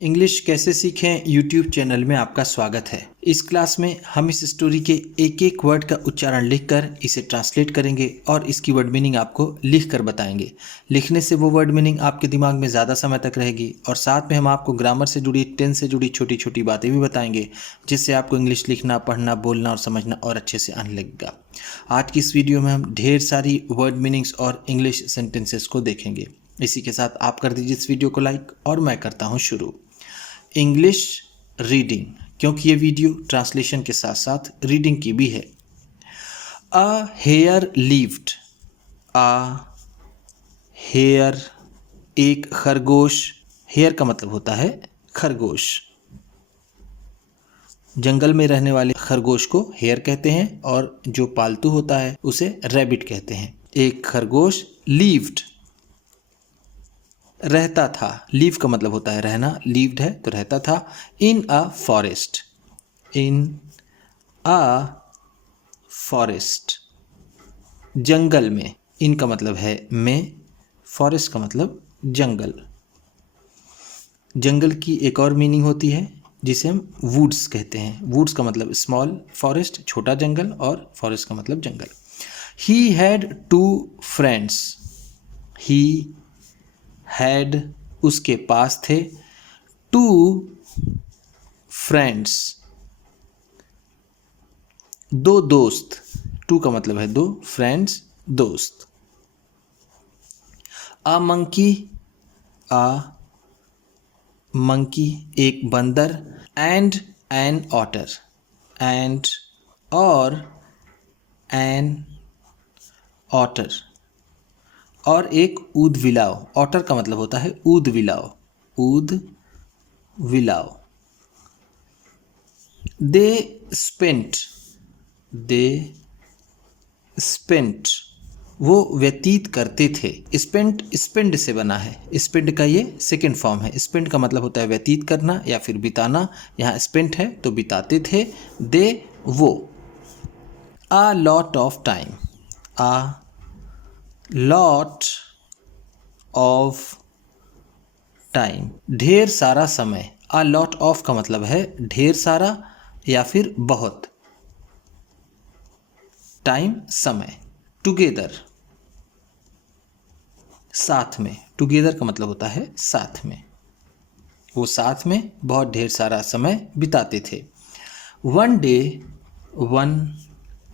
English कैसे सीखें YouTube channel में आपका स्वागत है। इस क्लास में हम इस स्टोरी के एक एक वर्ड का उच्चारण लिखकर इसे ट्रांसलेट करेंगे और इसकी वर्ड मीनिंग आपको लिख कर बताएंगे। लिखने से वो वर्ड मीनिंग आपके दिमाग में ज़्यादा समय तक रहेगी और साथ में हम आपको ग्रामर से जुड़ी, टेंस से जुड़ी छोटी छोटी बातें भी बताएंगे, जिससे आपको इंग्लिश लिखना, पढ़ना, बोलना और समझना और अच्छे से आने लगेगा। आज की इस वीडियो में हम ढेर सारी वर्ड मीनिंग्स और इंग्लिश सेंटेंसेस को देखेंगे। इसी के साथ आप कर दीजिए इस वीडियो को लाइक और मैं करता हूँ शुरू। इंग्लिश रीडिंग, क्योंकि ये वीडियो ट्रांसलेशन के साथ साथ रीडिंग की भी है। A hare lived, a hare एक खरगोश, हेयर का मतलब होता है खरगोश। जंगल में रहने वाले खरगोश को हेयर कहते हैं और जो पालतू होता है उसे रैबिट कहते हैं। एक खरगोश लीव्ड रहता था, लीव का मतलब होता है रहना, लीव्ड है तो रहता था। इन a forest, in a forest जंगल में, इन का मतलब है में, फॉरेस्ट का मतलब जंगल। जंगल की एक और मीनिंग होती है जिसे हम वुड्स कहते हैं। वुड्स का मतलब स्मॉल फॉरेस्ट, छोटा जंगल, और फॉरेस्ट का मतलब जंगल। He had two friends, he had उसके पास थे, टू फ्रेंड्स दो दोस्त, टू का मतलब है दो, फ्रेंड्स दोस्त। अ मंकी, अ मंकी एक बंदर, एंड एन ऑटर, एंड और एन ऑटर और एक ऊदबिलाव। ऑटर का मतलब होता है ऊदबिलाव, ऊदबिलाव। दे स्पेंट, दे स्पेंट वो व्यतीत करते थे। स्पेंट स्पेंड से बना है, स्पेंड का ये सेकेंड फॉर्म है। स्पेंड का मतलब होता है व्यतीत करना या फिर बिताना, यहाँ स्पेंट है तो बिताते थे। दे वो। A lot of time, a lot of time ढेर सारा समय। अ लॉट ऑफ का मतलब है ढेर सारा या फिर बहुत, टाइम समय। टुगेदर साथ में, टुगेदर का मतलब होता है साथ में, वो साथ में बहुत ढेर सारा समय बिताते थे। वन डे, वन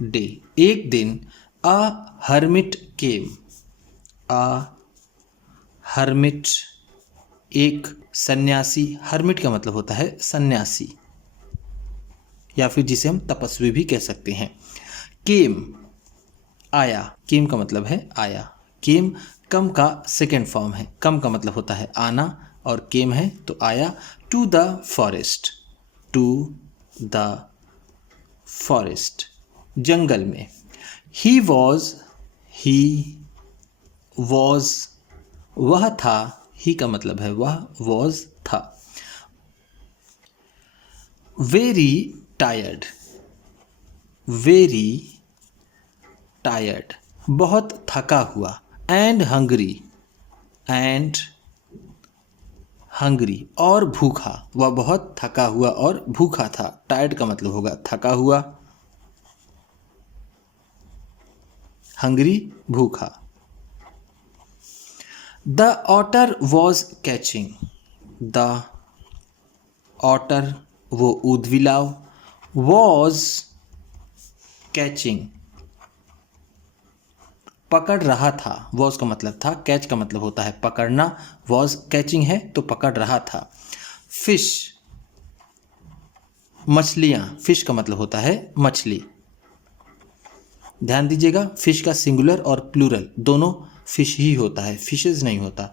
डे एक दिन। अ हर्मिट केम, अ हर्मिट एक सन्यासी, हर्मिट का मतलब होता है सन्यासी या फिर जिसे हम तपस्वी भी कह सकते हैं। केम आया, केम का मतलब है आया। केम कम का सेकेंड फॉर्म है, कम का मतलब होता है आना और केम है तो आया। To the forest, to the forest जंगल में। ही वॉज, ही वॉज वह था, ही का मतलब है वह, वॉज था। वेरी टायर्ड, वेरी टायर्ड बहुत थका हुआ। एंड हंग्री, एंड हंग्री और भूखा, वह बहुत थका हुआ और भूखा था। टायर्ड का मतलब होगा थका हुआ, हंग्री भूखा। The otter was catching, the otter वो ऊदबिलाव, वॉज कैचिंग पकड़ रहा था। वॉज का मतलब था, कैच का मतलब होता है पकड़ना, वॉज कैचिंग है तो पकड़ रहा था। फिश मछलियाँ, फिश का मतलब होता है मछली। ध्यान दीजिएगा, फिश का सिंगुलर और प्लूरल दोनों फिश ही होता है, फिशेज नहीं होता।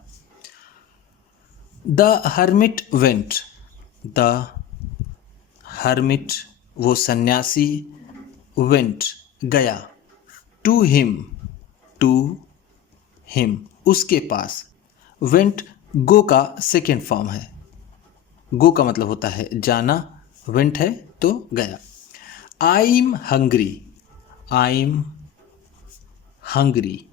The hermit went, the hermit वो सन्यासी, वेंट गया। टू हिम, टू हिम उसके पास। वेंट गो का सेकेंड फॉर्म है, गो का मतलब होता है जाना, वेंट है तो गया। आई am hungry, I am hungry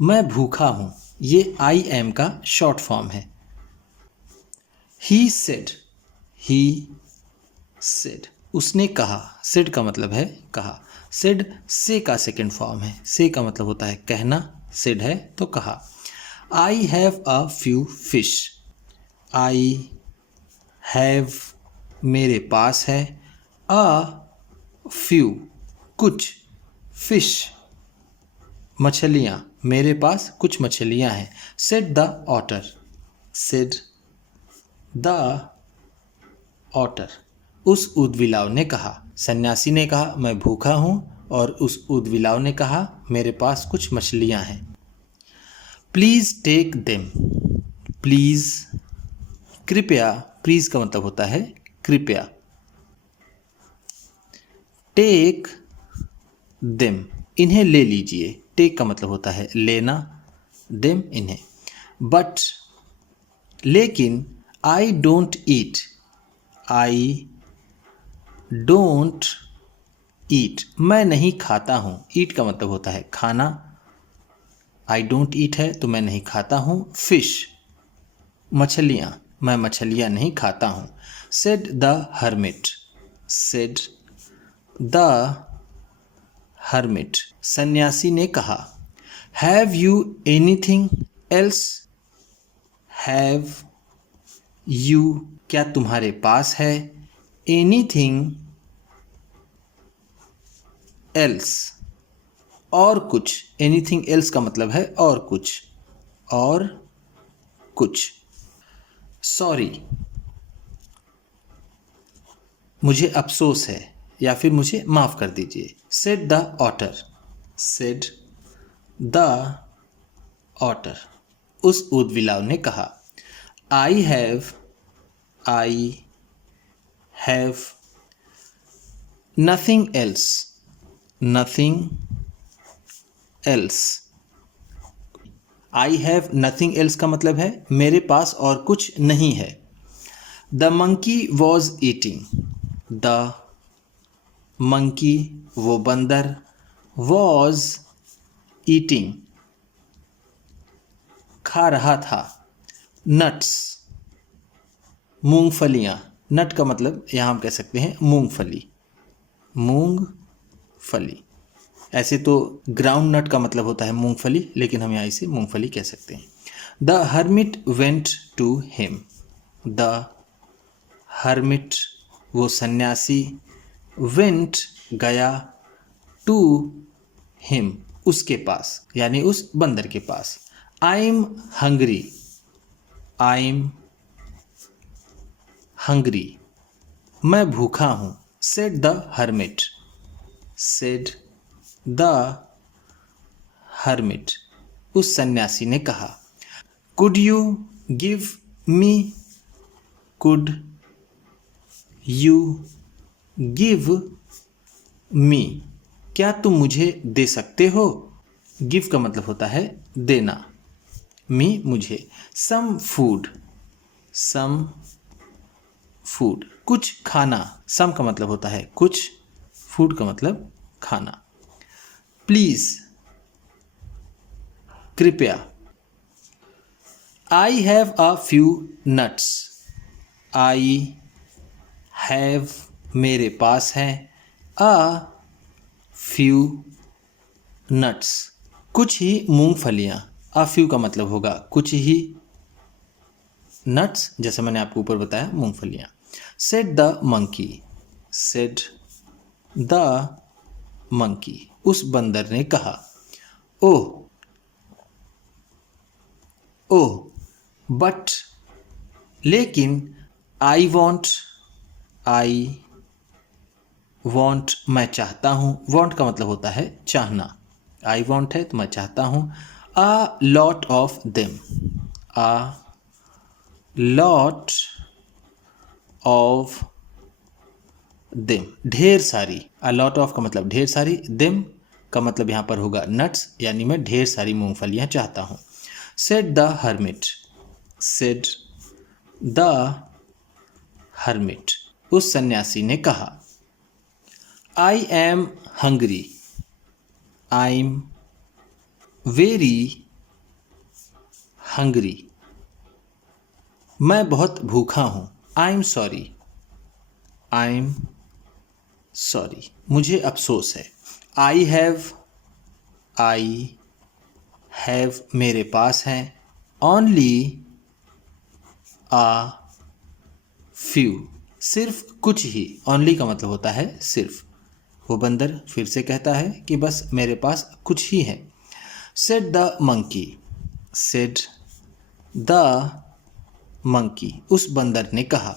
मैं भूखा हूँ, ये आई एम का शॉर्ट फॉर्म है। ही सेड, उसने कहा। सेड का मतलब है कहा। सेड से का सेकेंड फॉर्म है। से का मतलब होता है कहना, सेड है तो कहा। I have a few fish, I have मेरे पास है, अ फ्यू कुछ, फिश मछलियाँ, मेरे पास कुछ मछलियाँ हैं। Said the otter, said the otter, उस ऊदबिलाव ने कहा। सन्यासी ने कहा मैं भूखा हूँ और उस ऊदबिलाव ने कहा मेरे पास कुछ मछलियाँ हैं। प्लीज़ टेक देम, प्लीज़ कृपया, प्लीज़ का मतलब होता है कृपया। टेक देम, इन्हें ले लीजिए। टेक का मतलब होता है लेना, देम इन्हें। बट लेकिन, I don't eat, I don't eat, मैं नहीं खाता हूँ। ईट का मतलब होता है खाना, आई डोंट ईट है तो मैं नहीं खाता हूँ। फिश मछलियाँ, मैं मछलियाँ नहीं खाता हूँ। Said the hermit, said the hermit, सन्यासी ने कहा। Have you anything else, have you क्या तुम्हारे पास है, एनीथिंग एल्स और कुछ। एनीथिंग एल्स का मतलब है और कुछ, और कुछ। सॉरी मुझे अफसोस है या फिर मुझे माफ़ कर दीजिए। Said the otter, said the otter, उस ऊदबिलाव ने कहा। I have nothing else, nothing else. I have nothing else का मतलब है मेरे पास और कुछ नहीं है। The monkey was eating, the monkey वो बंदर, वॉज ईटिंग खा रहा था। नट्स मूंगफलियाँ, नट का मतलब यहाँ हम कह सकते हैं मूंगफली, मूंगफली। ऐसे तो ग्राउंड नट का मतलब होता है मूंगफली, लेकिन हम यहाँ इसे मूंगफली कह सकते हैं। The hermit went to him, the hermit वो सन्यासी, वेंट गया, टू हिम उसके पास यानी उस बंदर के पास। I am hungry, I am hungry मैं भूखा हूँ। Said the hermit, said the hermit उस सन्यासी ने कहा। Could you give me, could you give me क्या तुम मुझे दे सकते हो। गिव का मतलब होता है देना, मी मुझे। सम फूड, सम फूड कुछ खाना। सम का मतलब होता है कुछ, फूड का मतलब खाना। प्लीज कृपया। I have a few nuts, I have मेरे पास है, अ फ्यू नट्स कुछ ही मूंगफलियाँ। अ फ्यू का मतलब होगा कुछ ही, नट्स जैसे मैंने आपको ऊपर बताया मूंगफलियाँ। Said the monkey, said the monkey उस बंदर ने कहा। ओह ओह बट लेकिन, आई वॉन्ट मैं चाहता हूँ। वॉन्ट का मतलब होता है चाहना, आई वॉन्ट है तो मैं चाहता हूँ। A lot of them, a lot of them ढेर सारी। अ लॉट ऑफ का मतलब ढेर सारी, देम का मतलब यहाँ पर होगा नट्स, यानी मैं ढेर सारी मूंगफलियाँ चाहता हूँ। Said the hermit, said the hermit उस सन्यासी ने कहा। आई am hungry, I am very hungry मैं बहुत भूखा हूँ। आई am sorry. I am sorry, मुझे अफसोस है। आई हैव मेरे पास है। ओनली आ फ्यू, सिर्फ कुछ ही। ओनली का मतलब होता है सिर्फ। वो बंदर फिर से कहता है कि बस मेरे पास कुछ ही है। Said the monkey. Said the monkey, उस बंदर ने कहा।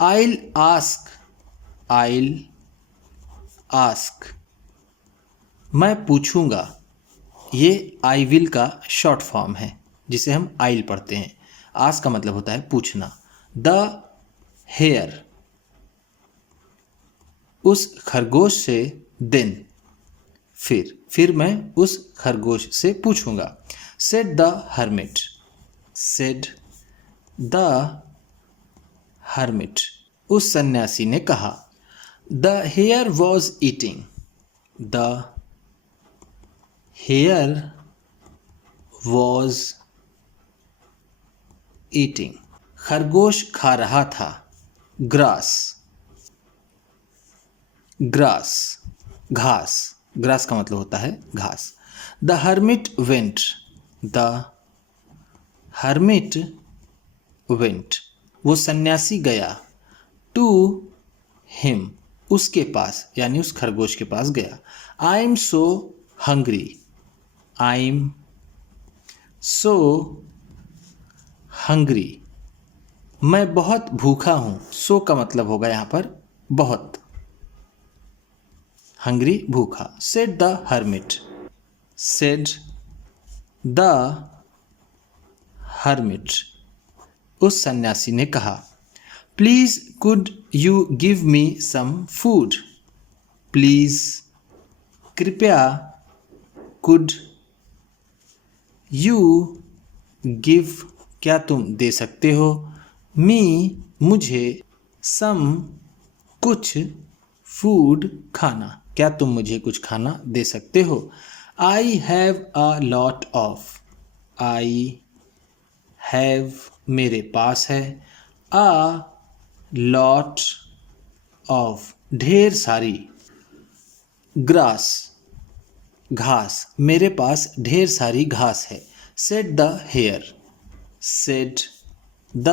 आइल आस्क, मैं पूछूंगा। ये आई विल का शॉर्ट फॉर्म है जिसे हम आइल पढ़ते हैं। आस्क का मतलब होता है पूछना। द हेयर, उस खरगोश से। देन, फिर मैं उस खरगोश से पूछूंगा। Said the hermit. Said the hermit, उस सन्यासी ने कहा। The hare was eating. The hare was eating, खरगोश खा रहा था। ग्रास, ग्रास घास। ग्रास का मतलब होता है घास। The hermit went. The hermit went, वो सन्यासी गया। टू हिम, उसके पास, यानी उस खरगोश के पास गया। I am so hungry. I am so hungry, मैं बहुत भूखा हूँ। सो का मतलब होगा यहाँ पर बहुत। हंग्री भूखा। Said the hermit. Said the hermit, उस सन्यासी ने कहा। Please could you give me some food. Please, कृपया। कुड यू गिव, क्या तुम दे सकते हो। मी, मुझे। सम, कुछ। फूड, खाना, क्या तुम मुझे कुछ खाना दे सकते हो। I have a lot of. I have, मेरे पास है। अ लॉट ऑफ, ढेर सारी। ग्रास, घास, मेरे पास ढेर सारी घास है। Said the hare. Said the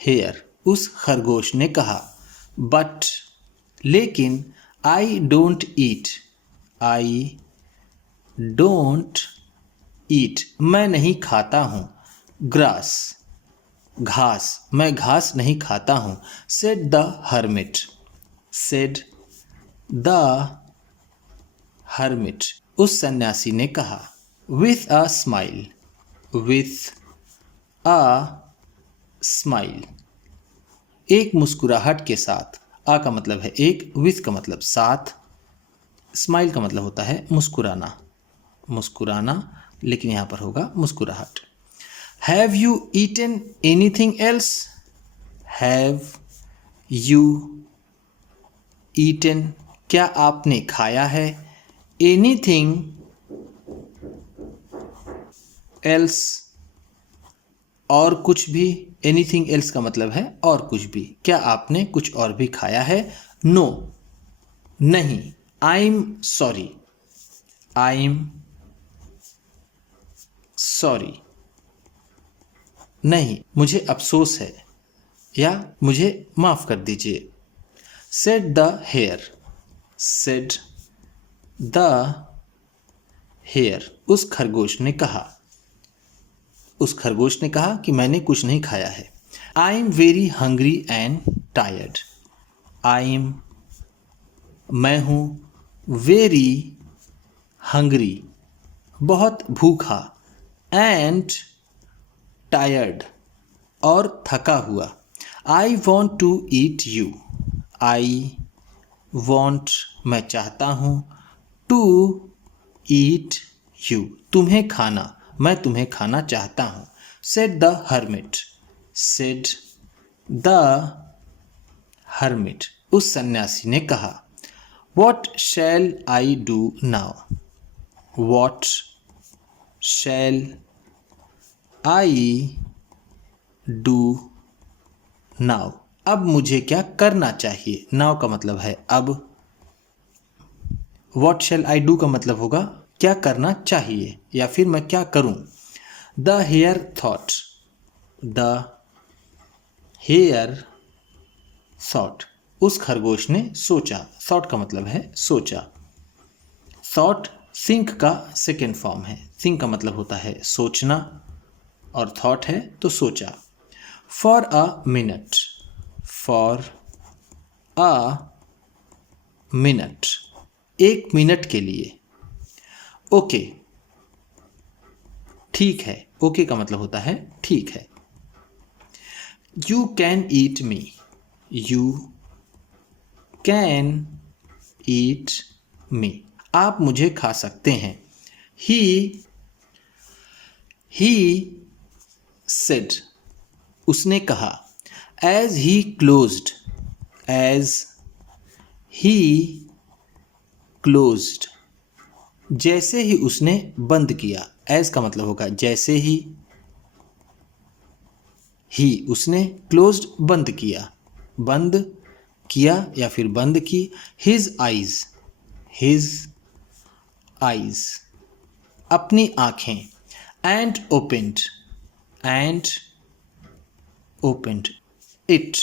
hare, उस खरगोश ने कहा। बट, लेकिन। I don't eat. I don't eat, मैं नहीं खाता हूँ। ग्रास, घास, मैं घास नहीं खाता हूँ। Said the hermit. Said the hermit, उस सन्यासी ने कहा। With a smile. With a smile, एक मुस्कुराहट के साथ। आ का मतलब है एक, विथ का मतलब साथ, स्माइल का मतलब होता है मुस्कुराना। मुस्कुराना, लेकिन यहाँ पर होगा मुस्कुराहट। Have you eaten anything else. Have you eaten, क्या आपने खाया है। एनीथिंग एल्स, और कुछ भी। एनीथिंग एल्स का मतलब है और कुछ भी। क्या आपने कुछ और भी खाया है। नो, नहीं। I am sorry. I am sorry, नहीं, मुझे अफसोस है, या मुझे माफ़ कर दीजिए। Said the hare. Said the hare, उस खरगोश ने कहा। उस खरगोश ने कहा कि मैंने कुछ नहीं खाया है। I am very hungry and tired. I am, मैं हूँ। वेरी हंग्री, बहुत भूखा। एंड टायर्ड, और थका हुआ। I want to eat you. I want, मैं चाहता हूँ। टू ईट यू, तुम्हें खाना, मैं तुम्हें खाना चाहता हूँ। Said the hermit. Said the hermit, उस सन्यासी ने कहा। What shell I do now. What shell I do now. अब मुझे क्या करना चाहिए। नाउ का मतलब है अब। व्हाट शैल आई डू का मतलब होगा क्या करना चाहिए या फिर मैं क्या करूं। The hare thought, the hare thought, उस खरगोश ने सोचा। थॉट का मतलब है सोचा। थॉट थिंक का सेकेंड फॉर्म है। थिंक का मतलब होता है सोचना और थॉट है तो सोचा। For a minute, for a minute, एक मिनट के लिए। ओके, ठीक है। ओके का मतलब होता है ठीक है। You can eat me, you can eat me, आप मुझे खा सकते हैं। ही सेड, उसने कहा। As he closed, as he closed, जैसे ही उसने बंद किया। एज का मतलब होगा जैसे ही उसने क्लोज्ड बंद किया, बंद किया या फिर बंद की। हिज आइज, हिज आइज, अपनी आंखें। And opened, and opened it,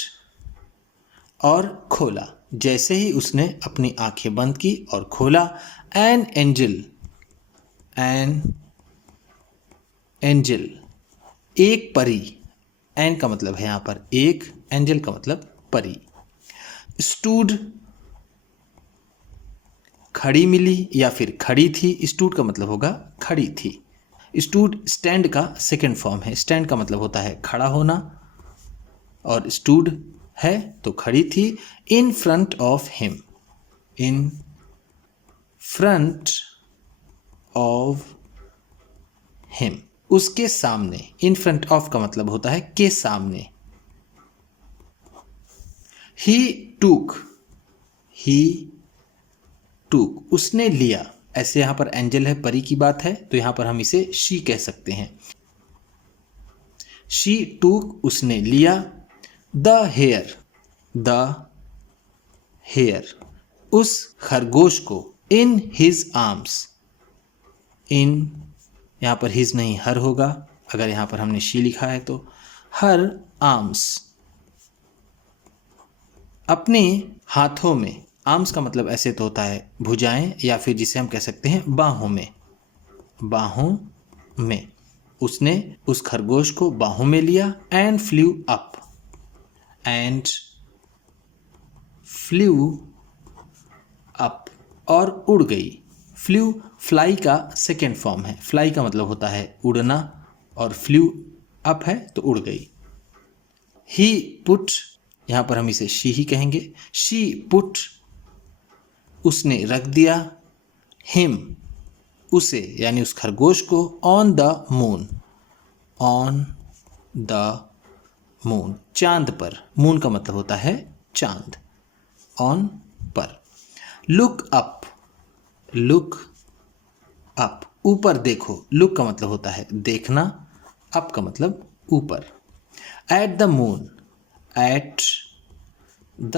और खोला। जैसे ही उसने अपनी आंखें बंद की और खोला। एन एंजल, एन एंजल, एक परी। एन का मतलब है यहाँ पर एक, एंजल का मतलब परी। स्टूड, खड़ी मिली या फिर खड़ी थी। स्टूड का मतलब होगा खड़ी थी। स्टूड स्टैंड का सेकेंड फॉर्म है। स्टैंड का मतलब होता है खड़ा होना और स्टूड है तो खड़ी थी। In front of him, in front of him, उसके सामने। इन फ्रंट ऑफ का मतलब होता है के सामने। ही टूक, ही टूक, उसने लिया। ऐसे यहां पर एंजल है, परी की बात है तो यहां पर हम इसे शी कह सकते हैं। शी टूक, उसने लिया। द हेयर, द हेयर, उस खरगोश को। इन हिज आर्म्स, इन यहां पर हिज नहीं हर होगा, अगर यहां पर हमने शी लिखा है तो। हर आर्म्स, अपने हाथों में। आर्म्स का मतलब ऐसे तो होता है भुजाएं या फिर जिसे हम कह सकते हैं बाहों में, बाहों में। उसने उस खरगोश को बाहों में लिया। And flew up, and flew up, और उड़ गई। फ्ल्यू फ्लाई का सेकेंड फॉर्म है। फ्लाई का मतलब होता है उड़ना और फ्ल्यू अप है तो उड़ गई। ही पुट, यहां पर हम इसे शी ही कहेंगे। शी पुट, उसने रख दिया। हिम, उसे यानी उस खरगोश को। On the moon, on the moon, चांद पर। मून का मतलब होता है चांद, ऑन पर। लुक अप, लुक अप, ऊपर देखो। लुक का मतलब होता है देखना, अप का मतलब ऊपर। At the moon, at the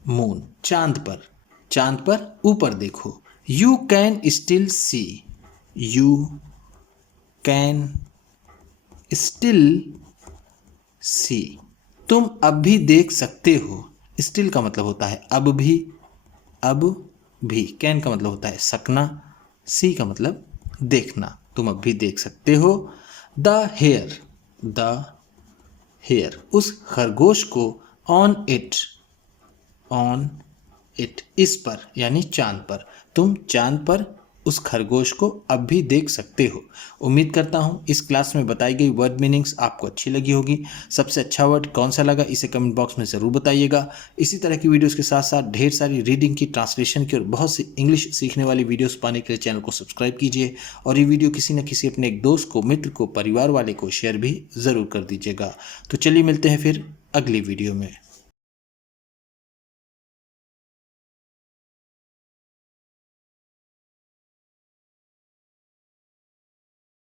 moon, चांद पर। चांद पर ऊपर देखो। You can still see, you can still see, तुम अब भी देख सकते हो। स्टिल का मतलब होता है अब भी, अब भी। कैन का मतलब होता है सकना, सी का मतलब देखना, तुम अब भी देख सकते हो। द हेयर, द हेयर, उस खरगोश को। ऑन इट, ऑन इट, इस पर यानी चांद पर। तुम चांद पर उस खरगोश को अब भी देख सकते हो। उम्मीद करता हूँ इस क्लास में बताई गई वर्ड मीनिंग्स आपको अच्छी लगी होगी। सबसे अच्छा वर्ड कौन सा लगा इसे कमेंट बॉक्स में ज़रूर बताइएगा। इसी तरह की वीडियोस के साथ साथ ढेर सारी रीडिंग की, ट्रांसलेशन की और बहुत सी इंग्लिश सीखने वाली वीडियोस पाने के लिए चैनल को सब्सक्राइब कीजिए और ये वीडियो किसी न किसी अपने एक दोस्त को, मित्र को, परिवार वाले को शेयर भी ज़रूर कर दीजिएगा। तो चलिए मिलते हैं फिर अगली वीडियो में।